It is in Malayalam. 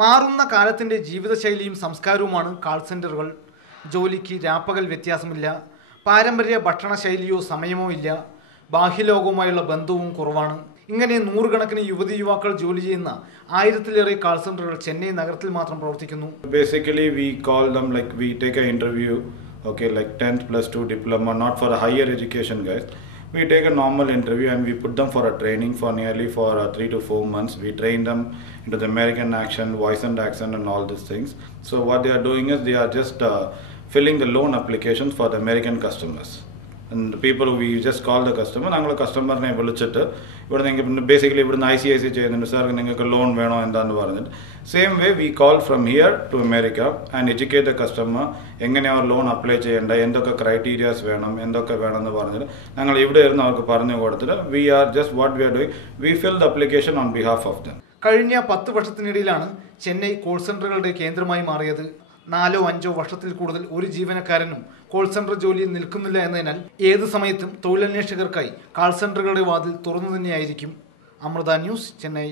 മാറുന്ന കാലത്തിന്റെ ജീവിതശൈലിയും സംസ്കാരവുമാണ് കാൾ സെന്ററുകൾ. ജോലിക്ക് രാപ്പകൽ വ്യത്യാസമില്ല. പാരമ്പര്യ ഭക്ഷണശൈലിയോ സമയമോ ഇല്ല. ബാഹ്യലോകവുമായുള്ള ബന്ധവും കുറവാണ്. ഇങ്ങനെ നൂറുകണക്കിന് യുവതി യുവാക്കൾ ജോലി ചെയ്യുന്ന 1000-ലേറെ കാൾ സെന്ററുകൾ ചെന്നൈ നഗരത്തിൽ മാത്രം പ്രവർത്തിക്കുന്നു. Basically we call them like we take an interview, okay, like 10th plus 2 diploma, not for a higher education guys. We take a normal interview and we put them for a training for nearly 3 to 4 months. We train them into the American accent, voice and accent and all these things. So what they are doing is they are just filling the loan applications for the American customers. And the people we just call the customer, ഞങ്ങൾ കസ്റ്റമറിനെ വിളിച്ചിട്ട് ഇവിടെ നിങ്ങൾക്ക് ബേസിക്കലി ഇവിടുന്ന് ICIC ചെയ്യുന്നുണ്ട്, സാർ നിങ്ങൾക്ക് ലോൺ വേണോ എന്താന്ന് പറഞ്ഞിട്ട് same way we call from here to America and educate the customer എങ്ങനെ അവർ ലോൺ അപ്ലൈ ചെയ്യേണ്ട, എന്തൊക്കെ ക്രൈറ്റീരിയാസ് വേണം, എന്തൊക്കെ വേണമെന്ന് പറഞ്ഞിട്ട് ഞങ്ങൾ ഇവിടെ ഇരുന്ന് അവർക്ക് പറഞ്ഞു കൊടുത്തിട്ട് we are just what we are doing, we fill the application on behalf of them. കഴിഞ്ഞ 10 വർഷത്തിനിടയിലാണ് ചെന്നൈ കോൾ സെന്ററുകളുടെ കേന്ദ്രമായി മാറിയത്. 4-5 വർഷത്തിൽ കൂടുതൽ ഒരു ജീവനക്കാരനും കോൾ സെന്റർ ജോലിയിൽ നിൽക്കുന്നില്ല എന്നതിനാൽ ഏത് സമയത്തും തൊഴിലന്വേഷകർക്കായി കാൾ സെന്ററുകളുടെ വാതിൽ തുറന്നു തന്നെയായിരിക്കും. അമൃത ന്യൂസ്, ചെന്നൈ.